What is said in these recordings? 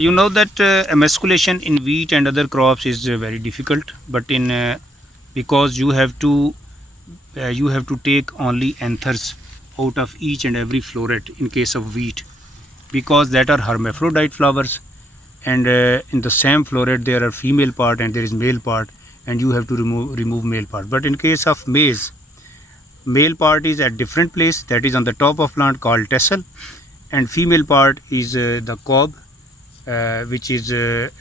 You know that emasculation in wheat and other crops is very difficult, but in because you have to take only anthers out of each and every floret in case of wheat, because that are hermaphrodite flowers, and in the same floret there are female part and there is male part, and you have to remove male part. But in case of maize, male part is at different place, that is on the top of plant called tassel, and female part is the cob, which is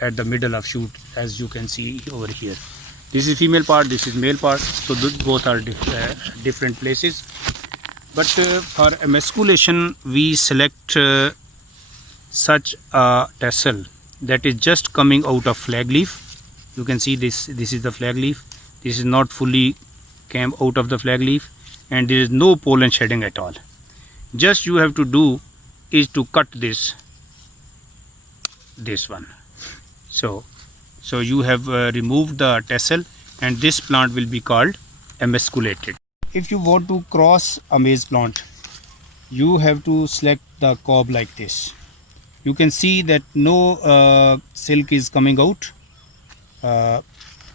at the middle of shoot, as you can see over here. This is female part, this is male part, so both are different places. But for emasculation we select such a tassel that is just coming out of flag leaf. You can see this is the flag leaf. This is not fully came out of the flag leaf, and there is no pollen shedding at all. Just you have to do is to cut this one. So you have removed the tassel, and this plant will be called emasculated. If you want to cross a maize plant, you have to select the cob like this. You can see that no silk is coming out,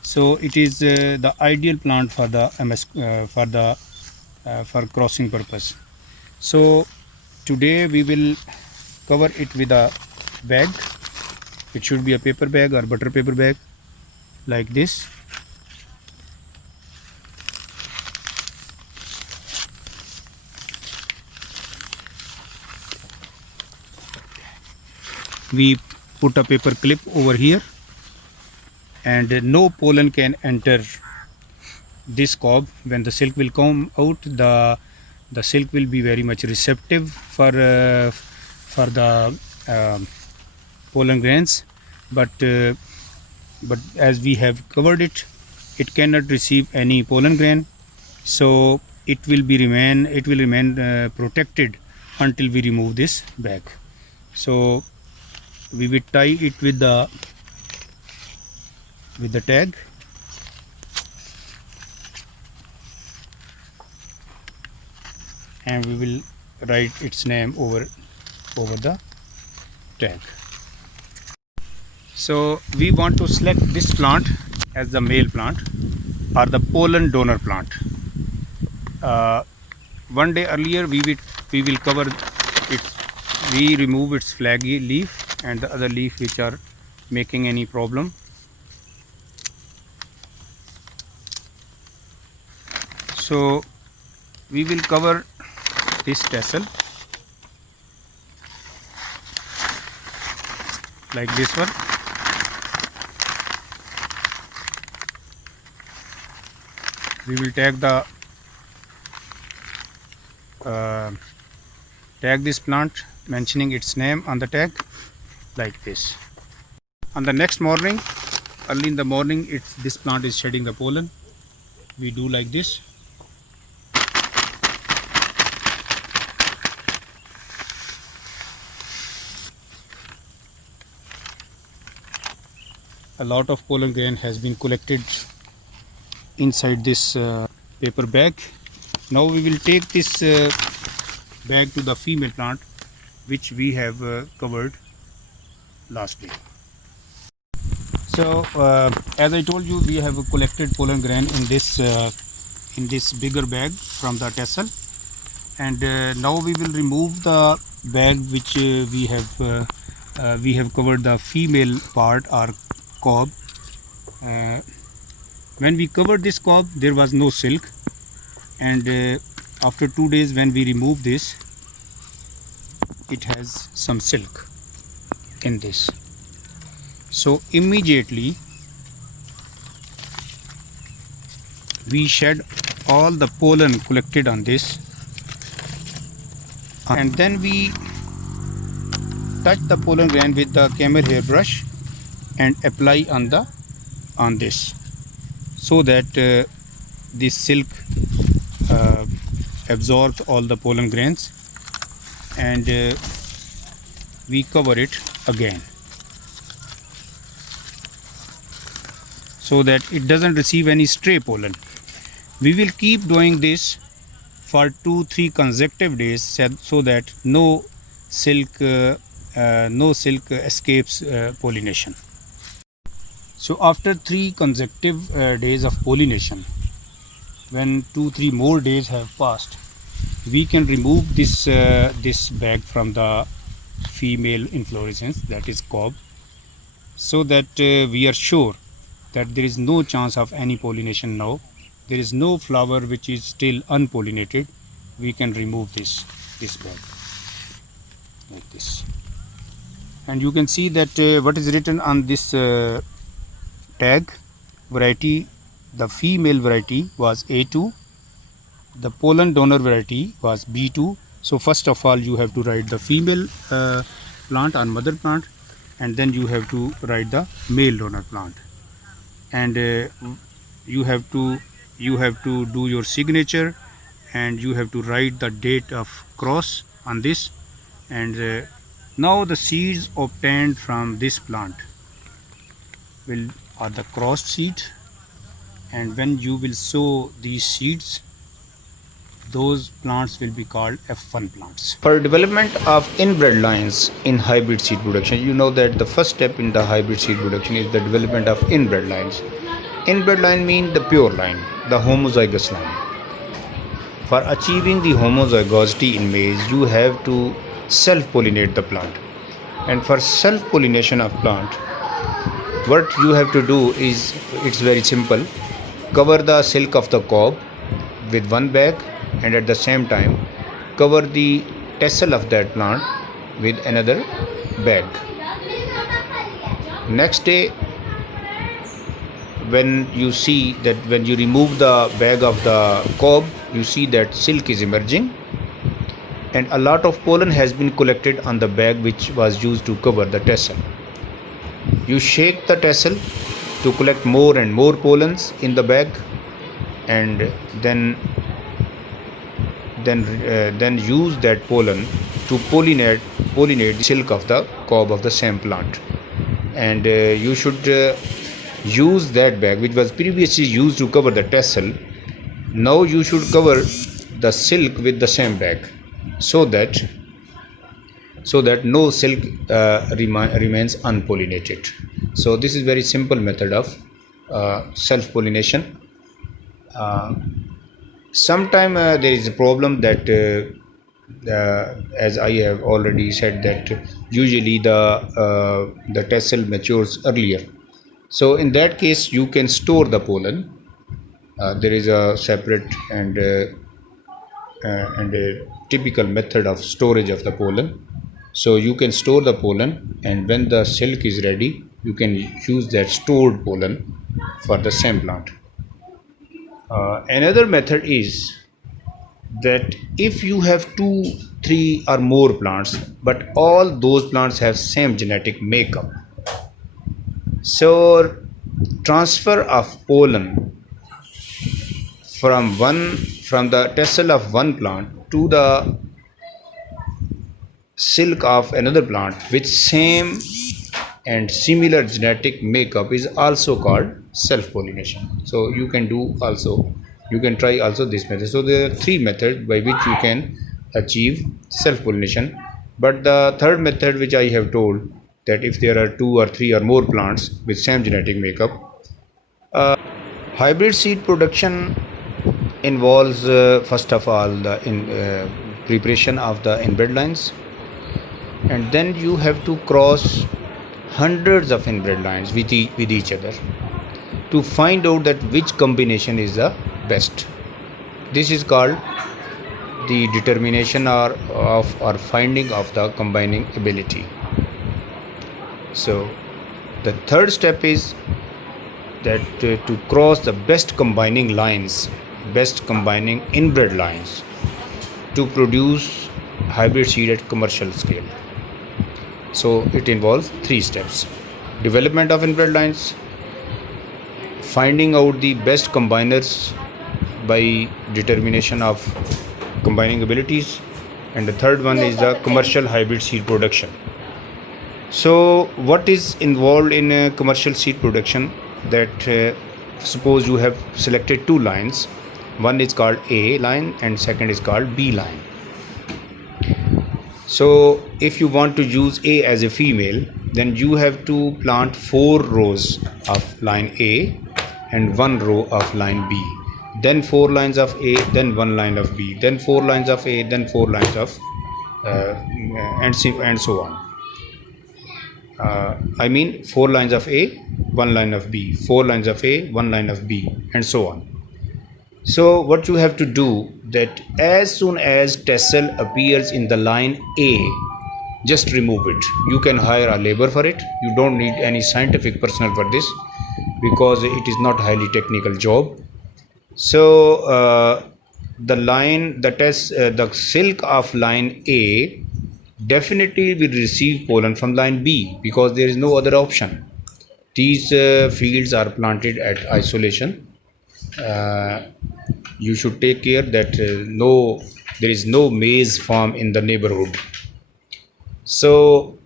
so it is the ideal plant for the for crossing purpose. So today we will cover it with a bag. It should be a paper bag or butter paper bag like this. We put a paper clip over here, and no pollen can enter this cob. When the silk will come out, the silk will be very much receptive for the pollen grains, but as we have covered it, it cannot receive any pollen grain, so it will remain protected until we remove this bag. So we will tie it with the tag, and we will write its name over the tag. So we want to select this plant as the male plant or the pollen donor plant. One day earlier we will cover it. We remove its flaggy leaf and the other leaf which are making any problem. So we will cover this tassel like this one. We will tag this plant, mentioning its name on the tag like this. On the next morning, early in the morning, this plant is shedding the pollen. We do like this. A lot of pollen grain has been collected inside this paper bag. Now we will take this bag to the female plant, which we have covered last day. So as I told you, we have collected pollen grain in this bigger bag from the tassel, and now we will remove the bag which we have covered the female part or cob. When we covered this cob, there was no silk, and after 2 days when we remove this, it has some silk in this. So immediately we shed all the pollen collected on this, and then we touch the pollen grain with the camel hair brush and apply on this, so that this silk absorbs all the pollen grains, and we cover it again so that it doesn't receive any stray pollen. We will keep doing this for 2-3 consecutive days, so that no silk no silk escapes pollination. So after 3 consecutive days of pollination, when 2-3 more days have passed, we can remove this bag from the female inflorescence, that is cob, so that we are sure that there is no chance of any pollination now. There is no flower which is still unpollinated. We can remove this bag like this, and you can see that what is written on this tag: variety, the female variety was A2, the pollen donor variety was B2. So first of all you have to write the female plant or mother plant, and then you have to write the male donor plant, and you have to do your signature, and you have to write the date of cross on this. And now the seeds obtained from this plant are the crossed seed, and when you will sow these seeds, those plants will be called F1 plants. For development of inbred lines in hybrid seed production, you know that the first step in the hybrid seed production is the development of inbred lines. Inbred line means the pure line, the homozygous line. For achieving the homozygosity in maize, you have to self-pollinate the plant. And for self-pollination of plant, what you have to do is, it's very simple. Cover the silk of the cob with one bag, and at the same time cover the tassel of that plant with another bag. Next day, when you see that when you remove the bag of the cob, you see that silk is emerging, and a lot of pollen has been collected on the bag which was used to cover the tassel. You shake the tassel to collect more and more pollens in the bag, and then use that pollen to pollinate the silk of the cob of the same plant. And you should use that bag which was previously used to cover the tassel. Now you should cover the silk with the same bag, so that no silk remains unpollinated. So this is very simple method of self-pollination. Sometime there is a problem that as I have already said, that usually the tassel matures earlier. So in that case you can store the pollen. There is a separate and a typical method of storage of the pollen. So you can store the pollen, and when the silk is ready, you can use that stored pollen for the same plant. Another method is that if you have 2, 3 or more plants, but all those plants have same genetic makeup, so transfer of pollen from the tassel of one plant to the silk of another plant with same and similar genetic makeup is also called self-pollination. So you can try also this method. So there are 3 methods by which you can achieve self-pollination. But the third method which I have told, that if there are 2 or 3 or more plants with same genetic makeup, hybrid seed production involves first of all the preparation of the inbred lines, and then you have to cross hundreds of inbred lines with each other to find out that which combination is the best. This is called the determination or finding of the combining ability. So the third step is that to cross the best combining inbred lines to produce hybrid seed at commercial scale. So it involves 3 steps: development of inbred lines, finding out the best combiners by determination of combining abilities, and the third one is the commercial hybrid seed production. So what is involved in commercial seed production? That suppose you have selected 2 lines, one is called A line and second is called B line. So if you want to use A as a female, then you have to plant 4 rows of line A and 1 row of line B. Then 4 lines of A, then 1 line of B, then 4 lines of A, then 4 lines of and so on. I mean 4 lines of A, 1 line of B, 4 lines of A, 1 line of B, and so on. So what you have to do, that as soon as tassel appears in the line A, just remove it. You can hire a labor for it. You don't need any scientific personnel for this, because it is not highly technical job. So the silk of line A definitely will receive pollen from line B, because there is no other option. These fields are planted at isolation. You should take care that there is no maize farm in the neighborhood. So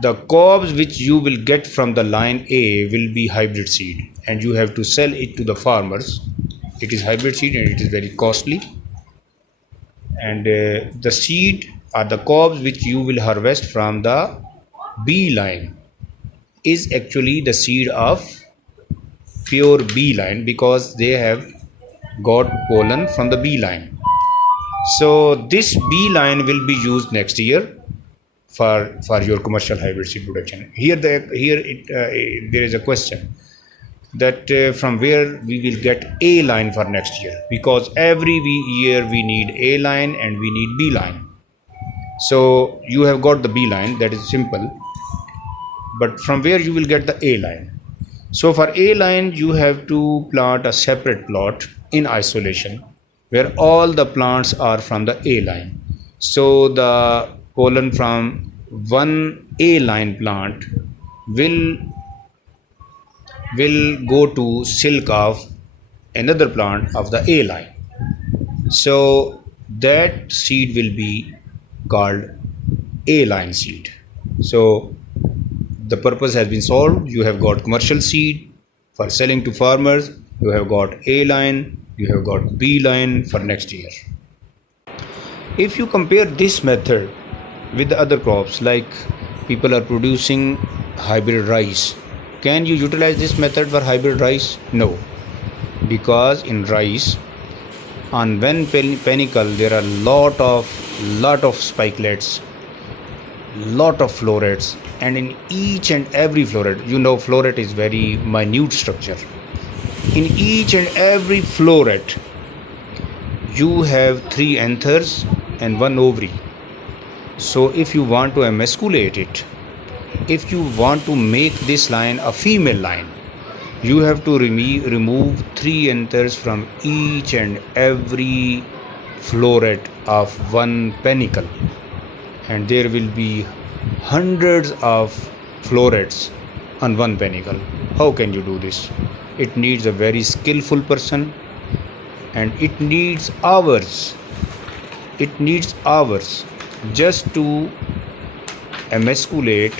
the cobs which you will get from the line A will be hybrid seed, and you have to sell it to the farmers. It is hybrid seed and it is very costly. And the seed or the cobs which you will harvest from the B line is actually the seed of pure B line, because they have got pollen from the B line. So this B line will be used next year for your commercial hybrid seed production. There is a question that from where we will get A line for next year, because every year we need A line and we need B line. So you have got the B line, that is simple, but from where you will get the A line? So for A line you have to plant a separate plot in isolation, where all the plants are from the A line. So the pollen from one A line plant will go to silk of another plant of the A line. So that seed will be called A line seed. So the purpose has been solved. You have got commercial seed for selling to farmers, you have got A line, you have got B line for next year. If you compare this method with the other crops, like people are producing hybrid rice, can you utilize this method for hybrid rice? No, because in rice on one panicle there are lot of spikelets, lot of florets, and in each and every floret, floret is very minute structure. In each and every floret you have 3 anthers and 1 ovary. So if you want to emasculate it, if you want to make this line a female line, you have to remove 3 anthers from each and every floret of one panicle, and there will be hundreds of florets on one panicle. How can you do this? It needs a very skillful person, and it needs hours just to emasculate